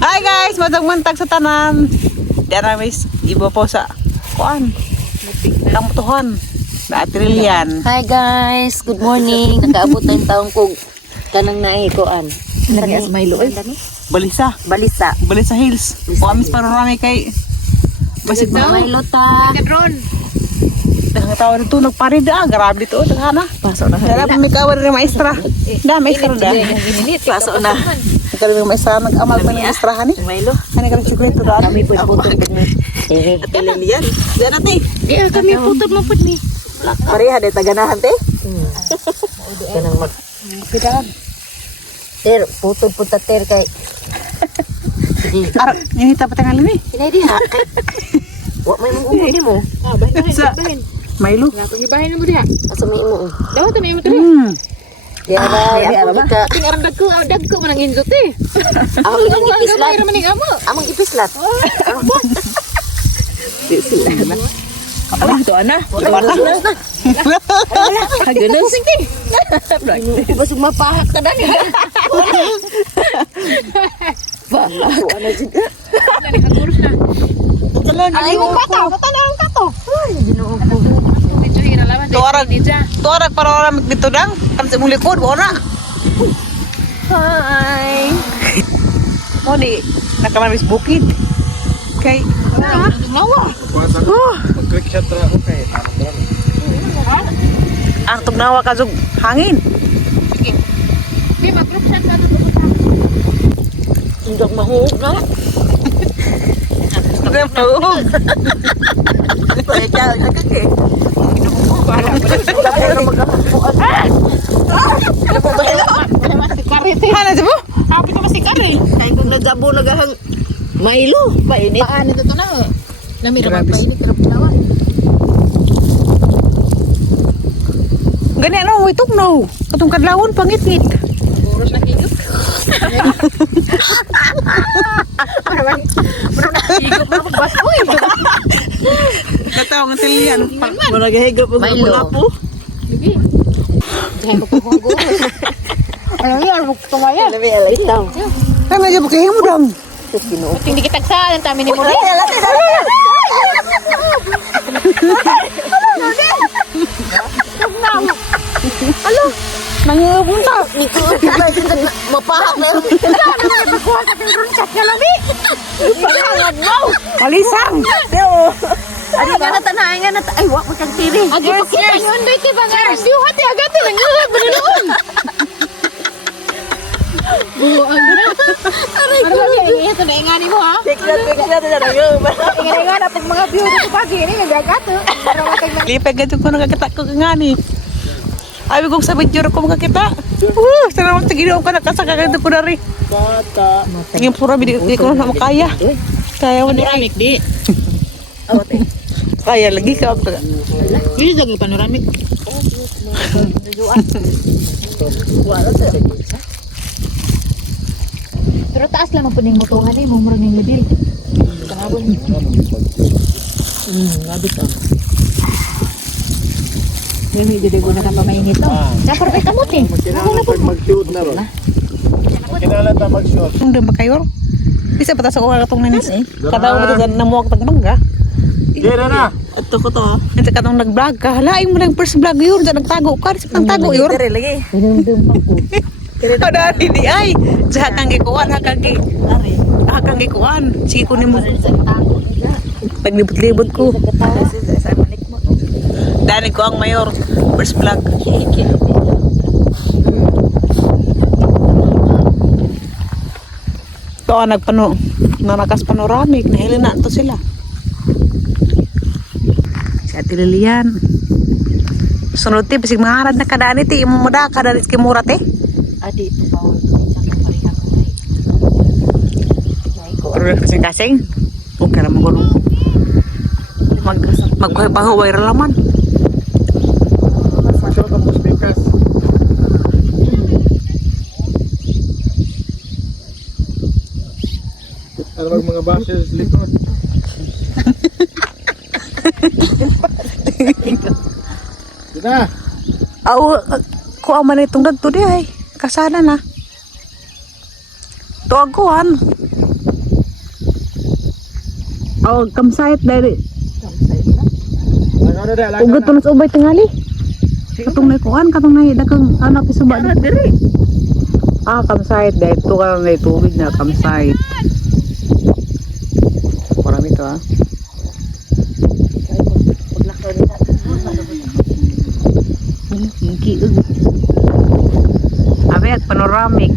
Hi guys, matag-mantag sa tanan. Diyan na miss, iba po sa kuan. Kamutuhan. Na trillian. Hi guys, good morning. Nakaabot na yung taong kog. Kanang naikuan. Naging Milo. Balisa. Balisa. Balisa Hills. O amis parang kay Basit na. Milo ta. Nakatawa na ito, nagparid grabe to. Naghana. Pasok na. Dala pa may kawan rin maestra. Da, maestra da. Pasok na. Nagkaroon ng maestra, nag-amal pa ng maestrahan eh. Milo. Ano ka ng sikreto da? Kami po putol kami. At lilian. Diyan natin. Iya, kami putol mo pud ni. Pareha de taganahan te. Kanang mag. Ter, putol puta ter kay. Sige. Ar, yung hita pa tangal ni. Sinay di ha. Wa may mong ni mo. Sa Milo. Ibahin mo diha. Asa may mo. Dapat may mo to. Diya ako kita. Ting aram dagko man ang injot eh. Ako lang ipislat. Mayro man ning amo. Amang ipislat. Apa ito ana? Hageus sing ting. Basig mapahak ka dani. Ba, ano jud. Dali hagurus na. Ay mo kato, katanang kato. Ay, Ginoo ko. Medyo hira lawan dito. Tuarag para orang dito dang. Kamsa mong likod, wala. Hi. Mo di nakamamis bukid. Kay Nawa. Artog nawa ka jug hangin. Di mag-group chat sa to. Hindi mahuog na. Kaya pauhog. Kaya dyan, nagkaki. Hana siya mo? Happy ka masikari. Kaya kung nagabo nagahang Milo, painit. Paano to na? Lami ra magpainit ra pulawan. Gani ano, may tugnaw. Katong kadlawon pangit-ngit. Oras na higop. Higop na pagbas ko eh. Kataw ng tilian. Maragahigap ang Milo. po. Sige. Dihay ko paghugo. Ano yan? Tumayan. Labi alay itaw. Ay, medyo bukihing mo dang. Sus Ginoo. Hindi kita saan ang tami ni mo rin. Nangungunta. Nito, mapahak na. Pagkuha sa tingin chat nga lami. Palangad mo. Malisang. Ari nga natanahay nga nat. Ay, wak mo kang tiri. Agi pakita yun dito ba nga? Diuhat ya agad lang nga banoon. Buang na. Aray ko. Ito na ingani mo ha. Peklat na lang. Ingani nga pag mga view dito pagi ini nagagato. Para matag Lipag ganito ko nakakita ko nga ni. Ay, kong sa video ko makakita. Sana mo tiginaw ka nakasaka ka ko na rin. Bata. Yung pura di ko na makaya. Kaya mo di ay. di. Kaya lagi ka. Ini lagi panoramic. Pero taas lang ang puning motongan eh, mumurang yung middle. Kanabon. Ngabit ah. May hindi ko na kapamayin ito. Dapat may kamot eh. Ako na po. Mag-shoot na ron. Kinala ta mag-shoot. Ang doon ba kayo? Bisa pa sa kuha katong nanis. Kadaw mo ito namuha ka mangga. Kira na. Ato ko to. Yan sa katong nag-vlog ka. Halain mo na yung first vlog yun. Diyan nagtago ka. Ang tago yun. Dire lagi. Dinum pa ko. Kada hindi ay. Sa hakang gikuan. Ari. Hakang gikuan. Sige kunin mo. Sa tago nila. Paglibot-libot ko. Sa manik mo. Dani ko ang mayor. First vlog. Ito ang nanakas panoramic. Nahili na ito sila. Si Ate Lilian. Sunod ti, pasig mga harad na kadaan iti. Imo mo da, kadaan iti kimura ti. Adi ito ba? Sa kaparihan ko na. Pero kasing-kasing. Huwag ka na magulong. Magbahuway ralaman. Mag-shoot ang speakers. Ano mga bashers likod? Dina. Aw, kuha man itong dagto di ay. Kasada na. Tuaguan. Oh, kamsayat dari. Ano na Ugat tulos ubay tingali. Katong na kuan, katong na dagang anak isuba diri. Ah, kamsayat dahil ito ka na tubig na kamsayat. Marami to ah. Gigiig. Abet, panoramic.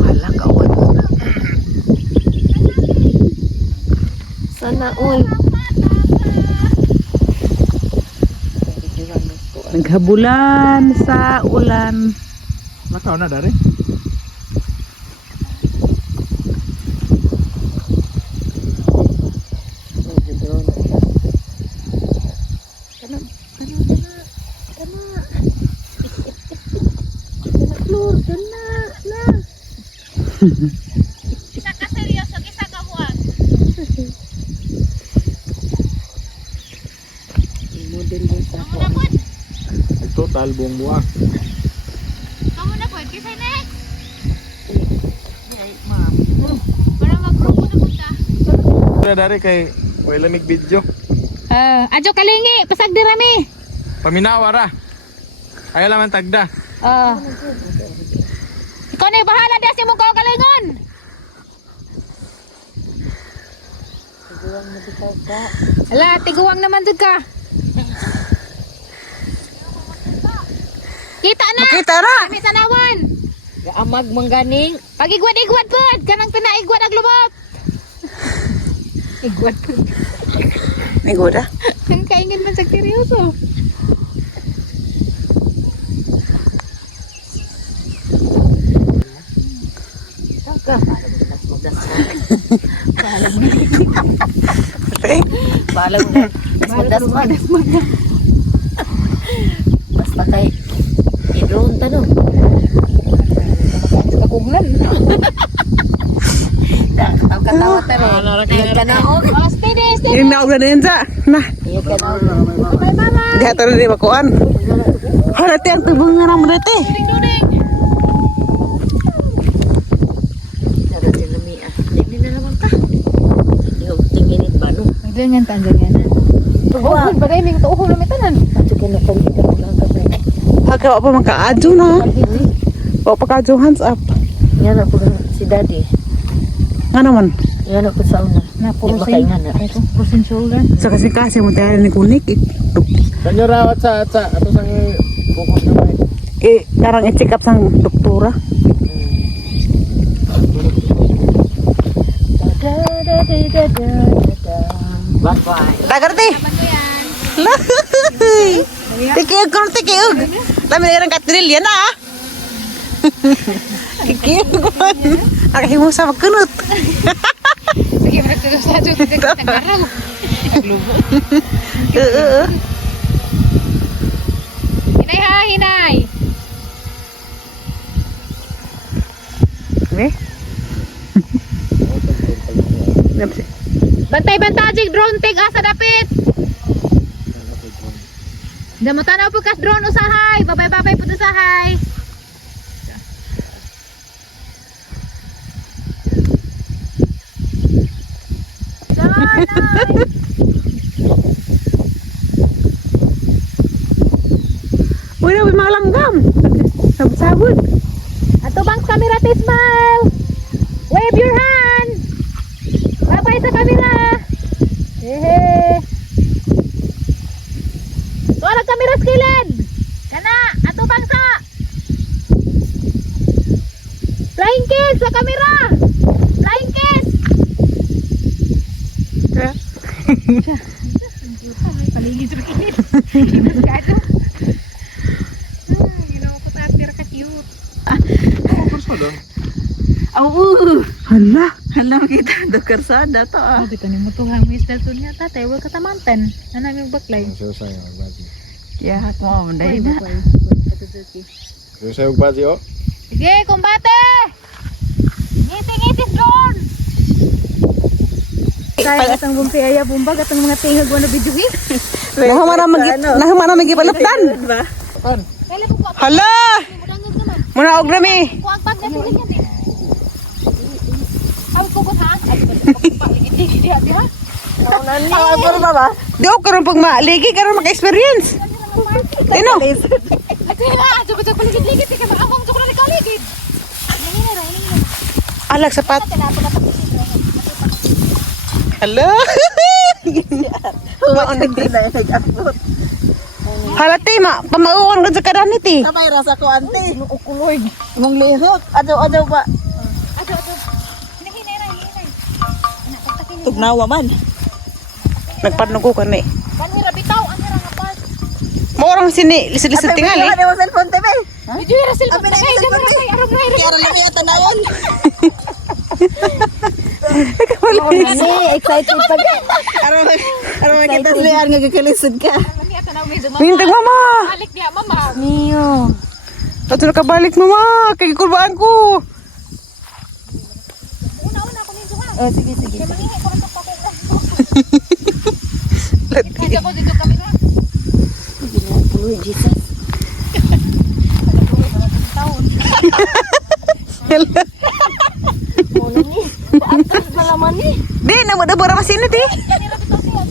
Hala, kawan. Sana, uy. Naghabulan sa ulan. Nakaw na dari. Total buong buang. Kamu na po, kisay next. Para mag-group na po ka. Dari kay way lamig video. Adyo kalingi, pasag di rami. Paminawara. Ayaw laman tagda. Ikaw na yung bahala di si mong kalingon. Ala, tiguang naman dun ka. Kita na! Makita na! Kami tanawan! Amag mangganing. Pag-igwad-igwad po! Kanang pinaigwad ang lumot! Igwad po. May goda. Ang kaingin man sa seryoso. Bahala mo na. Magdasman. Basta kay i-drone tanong. Kakugnan. Ang katawa pero. Nayag ka na og. Oh, steady, steady! Yung naog na din sa. Nah, Nayag ka na og. Bye, mama! di ato na di makuan. Hala, tiyang tubong nga naman dito. During-during! Dapat din na miya. Tingin na naman ka. Hindi ko tinginin ba no? Ganyan tangan yan. Tuhon, bagay may tuhon na mitanan. Ato ka na pagkita mo lang ka. Haka pa makaadyo na. O pakaadyo hands up. Yan ako si daddy. Nga naman. Yan ako sa una. Na, Di ba kayo nga na? Pusin shoulder. Sa kasi mo tayo ni kunik. Kanyo rawat sa ato sang bukos na may. Karang i-check up sang doktora. Bye-bye. Dagarti. Tikiog ko tikiog. Dami na irang katril yan ah. Tikiog ko. Aki mo sa magkunot. Sige, magsusadyo sa tagaraw. Hinay ha, hinay! Eh? Napsi. Bantay-bantay, jig drone take asa dapit! Damo tanaw po kas drone usahay! Babay-babay po usahay! Uy, na malanggam. Sabot-sabot. Ato bang camera te smile! Wave your hand! Babay sa camera! Hehe! Wala camera skillet! Kana! Ato bang sa! Flying kiss sa camera! Flying kiss! Paligid sa kinis. Kinis ka ito. Ginawa ko tapir ka cute. Kurso doon. Hala. Hala, makita. Dokarsada to ah. Sabi ko ni mo tuhan mo isdal to niya tatay. Huwag katamantan. Ano yung baklay? So sayo bati. Kaya hat mo. Dahil na. So sayo bati oh. Sige, kumbate! Ngiti-ngitis doon! Kaya atang bumpi aya bumbag atang mga tingag mo na videohin. Nahaman na magipalaptan. Kailan po po? Hala! Mudangag naman. Muna og rami. Kuwag pag na sila yan eh. Ay, kugot ha? Ay, kugot. diha diha. Pero ba? Di ako karon pag maaligi karon maka-experience. Tino. Ate nga, jogo jogo ligid-ligid kay maamong jogo na ligid. Alag sapat. Hala. Maon din na nag-abot. Halati ma, pamauon gud sa kadanit eh. Kamay rasa ko ante. Ukuloy. Mong lihok. Adaw ba? Ato. Hinahinay ra, hinahinay. Tugnawa man. Nagpadnog ko kani. Kanira bitaw, anira nga pas. Mo orang sini lisid-lisid tingali. Ano mo cellphone TV? Medyo ira silpa Abi na kay yung gamay cellphone, kay arog na ira. Kaya lang yung tanawan. Ani excited pa ka. Araw makita silihan nga gagalisod ka. Ani ata na medyo mama. Nintag mama. Balik niya mama. Niyo. Ato na kabalik mama, kay kulbaan ko. Una ako medyo ha. Oh, sige. Kay mangingi ko sa pako. Lati. Kaya ko dito kami na. Ginagawa, Jesus. Muna ni. Paantas malaman ni. Di na mo dabora masinit eh. Kanira bitaw siya.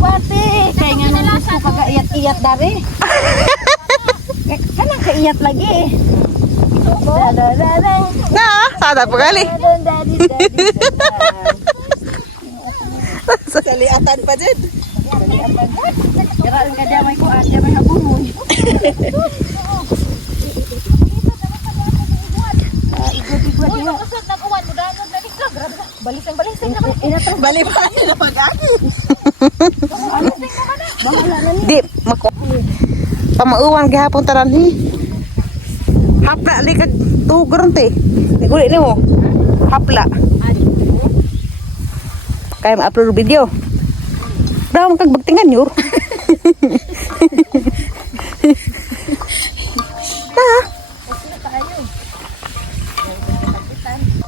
Pati. Kaya nga nang gusto pag-iyat-iyat dari. Kanang kaiyat lagi eh. Dadadadang. Na, sada pa gali. Saliatan pa dyan. Karaan ka dyan may kuan, dyan may habungon. Ikot-ikot Uy, diwa. kusog nag-uwan mo dagan na ni ka. Grabe. Balisan na Balik pa nila pag-ani. Bahala na ni. Di, mako. Pamauwan gihapon tanan hi. Hapla likag tugon te. Niguli ni mo. Hapla. Kaya ma-upload video. Daw kag bagtingan yor.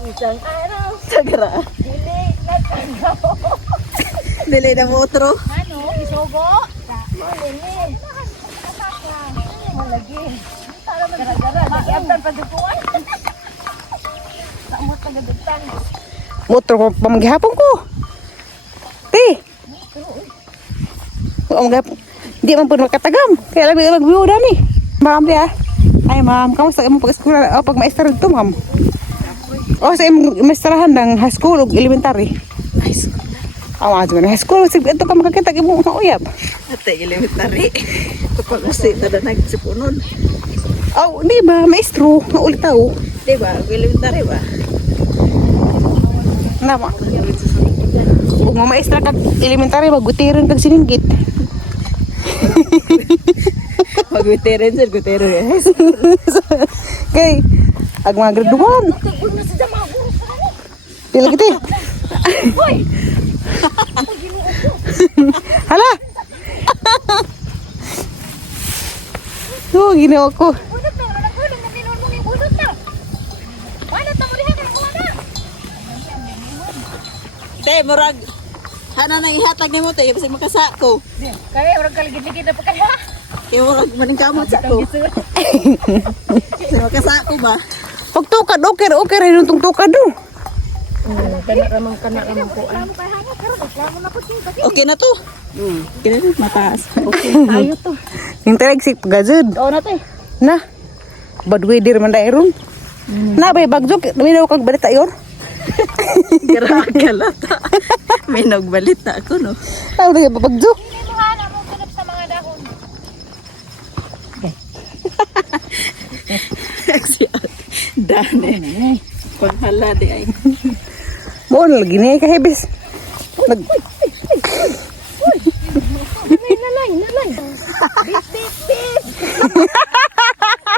Isang araw. Sagara. Dili na mo utro. Ano? Isogo? Malini. Malagi. Gara-gara. Mag-iabdan pa dukuan. Samot tagadugtan. Motor ko pamaghapon ko. Ti. Oo nga. Di man po makatagam. Kaya labi magbiuda ni. Ma'am dia. Ay ma'am, kamusta imong pag-eskwela o pag-maestra dito ma'am? O sa imong maesterahan ng high school ug elementary. High school. Awa man high school sig ito ka makakita imong uyab. Ate elementary. Kapag kasi tada nagsipunon. Oh, di ba maestro nga ulit tao. Diba? Elementary ba? Nama. Ug mo maestra kag elementary magutiran kag sininggit. Mag-veteran sir, veteran. Kay ag mga graduan. Pila kiti? Hala. Oh, ginawa ko. Bunot na. Nagulong na pinon mo yung bunot na. Bunot na mo diha ka nakuha na. Te, murag. Hana nang ihatag ni mo, te. Kasi makasa ko. Kaya orang kaligid-ligid na pa kaya. Kaya murag maning kamot sa ko. Kasi makasa ko ba? Pag tukad, okay rin yung tukad do. Kana ramang ko. Ano kay hanga karon reklamo na pud kasi. Okay na to. Okay na to. Mataas. Ayo to. Yung talagsik pagazod. Oo na to. Na. Bad weather man dahil ron. Na bay bagjok, minaw kag balita yor. Garagalata. May nagbalita ako, no? Taw na bagjok. Hindi mo hana mo tulog sa mga dahon. Si Dane. Paghala di ay. Mo na lagi ni kahibis. Nag Nalay. Bip bip bip.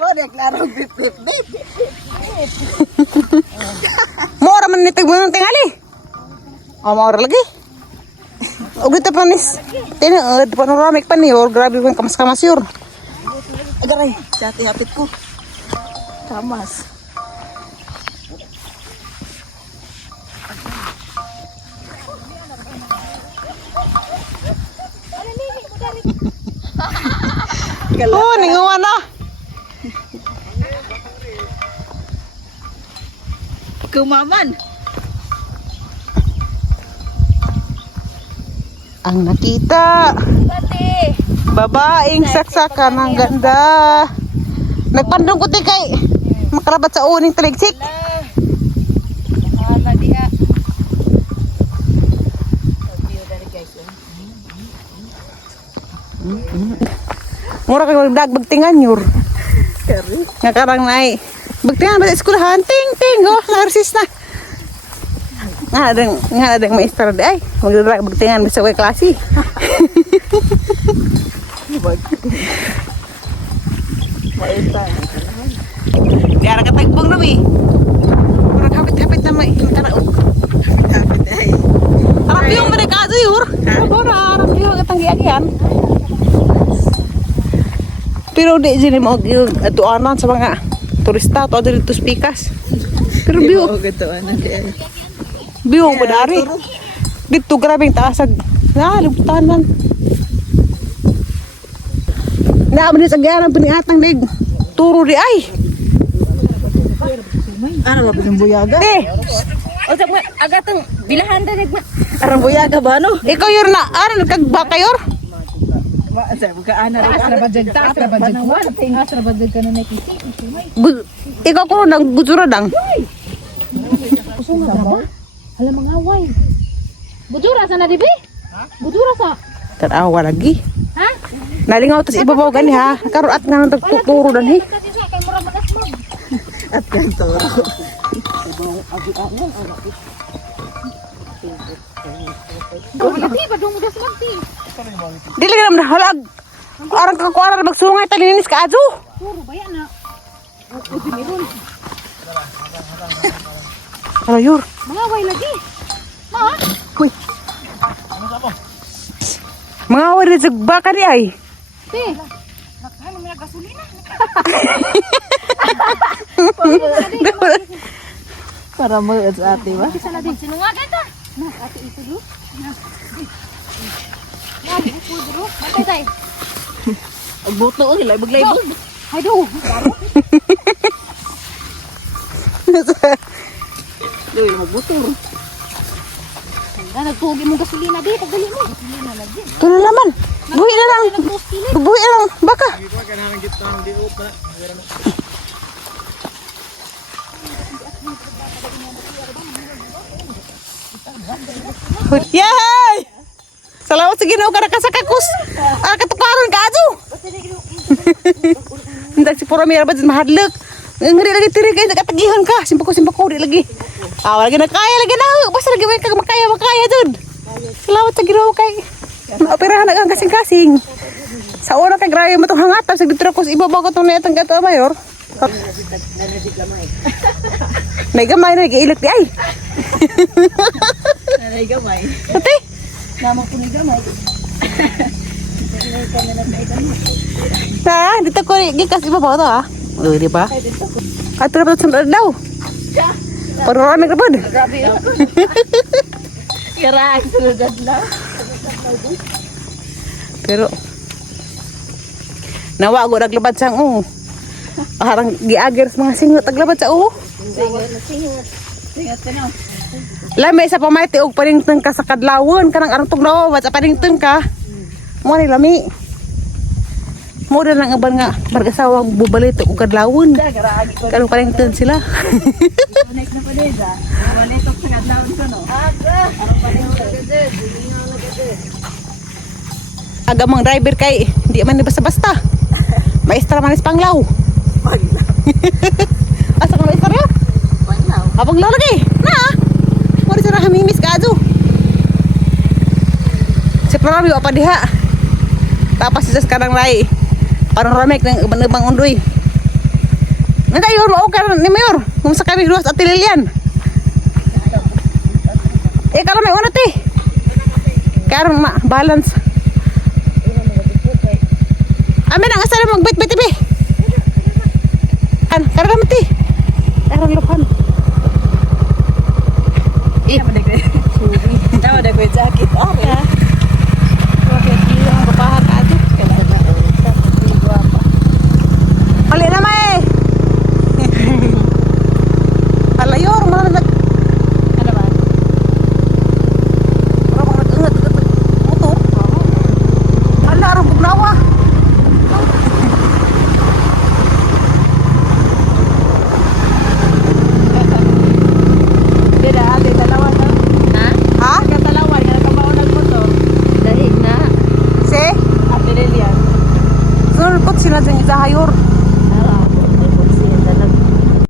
Oh, deklaro bip bip bip. mo ra man nitig mo tingali. Mo ra lagi. Og dito panis. Tino panoramic pa ni or grabe man kamas-kamas yor. Agaray, sa ati hapit ko. Kamas. Oh, ninguan na. Kumaman. Ang nakita. Babaeng saksakan ang ganda. Nagpandong ko kay makarabat sa uning taligsik. Mura kayo bagtingan yur. Nga karang nai. Bagtingan ba sa eskwelahan? Ting ting oh, narsis na. Nga adang maestra di ay. Magdadrag bagtingan sa way klase. Di ara katagbong na mi. Mura hapit-hapit na may karaog. Hapit-hapit ay. Arap yung mereka aja yur. Mura arap yung katanggian. Pero di sini mo atuanan sa mga turista to dito spikas. Pero biyo atuanan di ay. Biyo mo dari. Dito grabing taasag. Lubutan man. Naman sa gyanang piniatang lig. Turo di ay. Ano ba yung buyaga? O sa agatang bilahan na nagma. Arang buyaga ba no? Ikaw yor na, nagkagbaka yor? Asra budget ta, asra budget ko. Asra budget ka na nakikita. Ikaw ko nang gutsura dang. Kusong na ba? Hala mga away. Bujura sa na dibi? Bujura sa. Tanawa lagi. Ha? Nalingaw tas ibabaw gani ha. Karon at nga nang tagtuturo dan hi. Kasi sa kay mura manas mo. At yan to. Di ba dong gas magti? Dili ka naman halag. Arang kakuara na magsungay talinis ka ajo. Puro ba yan na? Ano yor? Mga away lagi. Ma? Uy. Mga wari sa baka ni ay. Te. Para mag sa ate ba? Isa na din sinungagan ta. Na ate ito do. Na buko do. Matay tay. Ang buto ko sila maglay-bog. Hay do. Uy, magbuto. Na nagtugi mong gasolina di pagdali mo. Gasolina lagi. Tulo naman. Buhi na lang. Buhi na lang. Baka. Yay! Salamat sa Ginoo ka nakasakakus. Katukaran ka ajo. Hindi si Pura Mira ba din mahadlok. Ngeri lagi tiri kayo nakatagihan ka. Simpako di lagi. Wala lagi na kaya lagi na. Basta lagi may kag makaya dun. Salamat sa Ginoo kay. Operahan na kang kasing-kasing. Sa una kay grabe mo itong hangatan. Sa dito ko sa ibabaw ko itong netang gato mayor. Naigamay na nag-iilok di ay. Naigamay. Ate? Namang po gamay. Ha? Dito ko gikas ibabaw to ha? Oo, di ba? Ato na pa sunod daw. Paruran na kapod. Grabe yun. Kira, sunod lang. Pero nawa ko naglabad sang parang giager sa mga singot naglabad sa Singat ka na. lami sa pamayti og panington ka sa kadlawon kanang arang tugnaw sa panington ka mo ni lami mo na lang aban nga bargasawa bubalito og kadlawon kanang panington sila Connect na pa din sa. Wala ito sa kadlawon ko no. Arang pareho ka din. agamang driver kay di man ni basta-basta maestra man is panglaw asa ka maestra ya abang law lagi na mo di sa hamimis ka ajo si Prami wa pa diha tapas sa kadang rai parang ramek ng ibang undoy nga yor mo ka ni mayor kung sa kami duwas at Lilian karon may una ti karon balance amin ang asal magbit-bit ibi karon mati karon lupan Tawa na ko yung jacket. Okay. ang bapahan ka ato mali na may alayor mga nag Ano ba? parang mga nag-ungat motor sulpot sila sa hayor.